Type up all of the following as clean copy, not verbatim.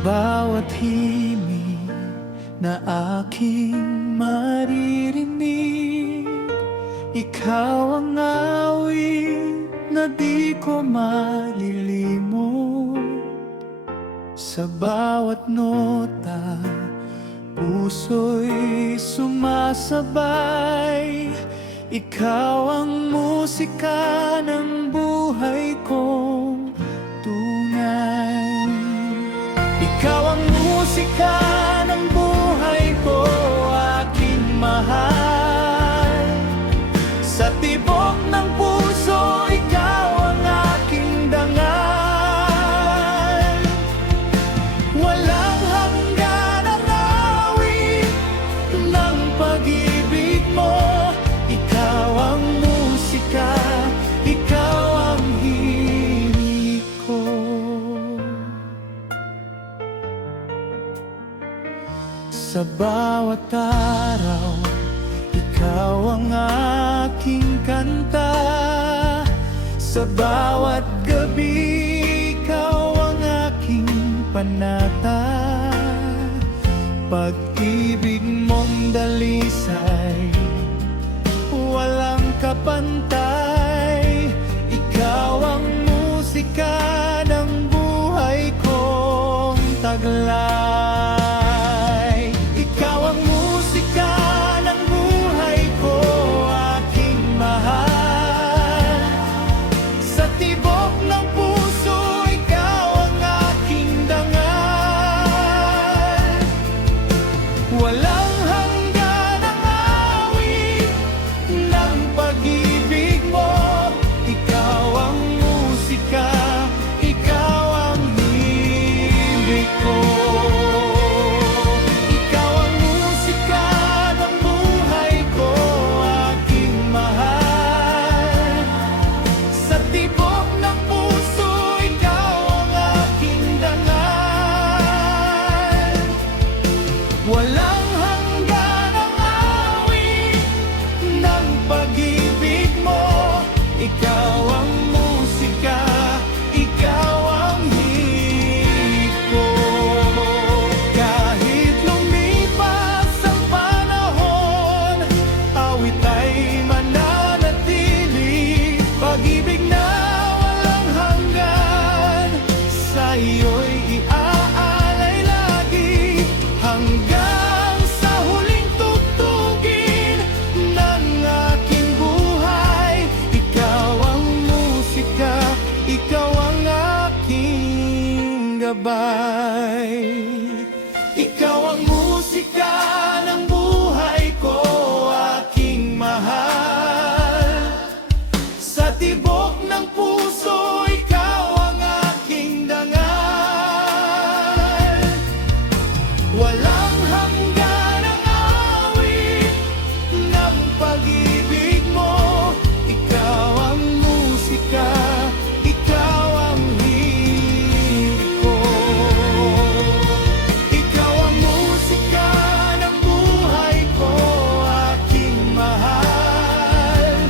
bawat himig na aking maririnig, ikaw ang awit na di ko malilimot. Sa bawat nota, puso'y sumasabay. Ikaw ang musika ng buhay kong tunay. Ikaw ang musika ng buhay ko, aking mahal. Sa tibok ng puso, ikaw ang aking dangal. Walang hanggan ang awit ng pag-ibig mo. Ikaw ang musika, ikaw ang hilig ko. Sa bawat araw, ikaw ang aking kanta. Sa bawat gabi, ikaw ang aking panata. Pag-ibig mong dalisay, walang kapantay. Ikaw ang musika ng buhay kong taglay. Ikaw ang musika ng buhay ko, aking mahal. Sa tibok ng puso, ikaw ang aking dangal. Walang hanggan ang awit ng pag-ibig mo. Ikaw ang musika, ikaw ang hilig ko. Ikaw ang musika ng buhay ko, aking mahal. Sa tibok ng puso, ikaw ang aking dangal. Walang hanggan ang awit ng pag-ibig mo. Ikaw ang musika, ikaw ang hilig ko. Kahit lumipas ang panahon, awit ay mananatili. Pag-ibig na walang hanggan, sa iyo'y iaalay lagi. Hanggang sa huling tugtugin ng aking buhay, ikaw ang musika, ikaw ang aking gabay. Ikaw ang musika ng buhay ko, aking mahal. Sa tibok ng puso, ikaw ang aking dangal. Walang hanggan ang awit ng pag-ibig mo. Ikaw ang musika, ikaw ang hilig ko. Ikaw ang musika ng buhay ko, aking mahal.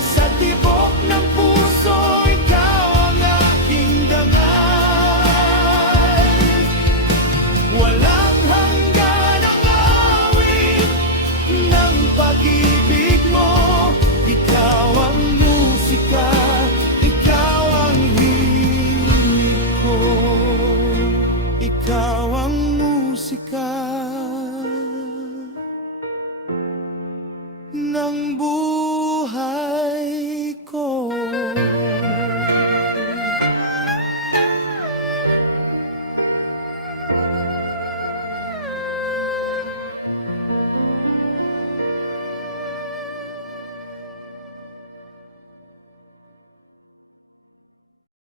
Sa tibok ng puso, ikaw ang aking dangal. Walang hanggan ang awit ng pag-ibig mo. Ikaw ang musika, ikaw ang hilig ko. Ikaw ang musika ng buhay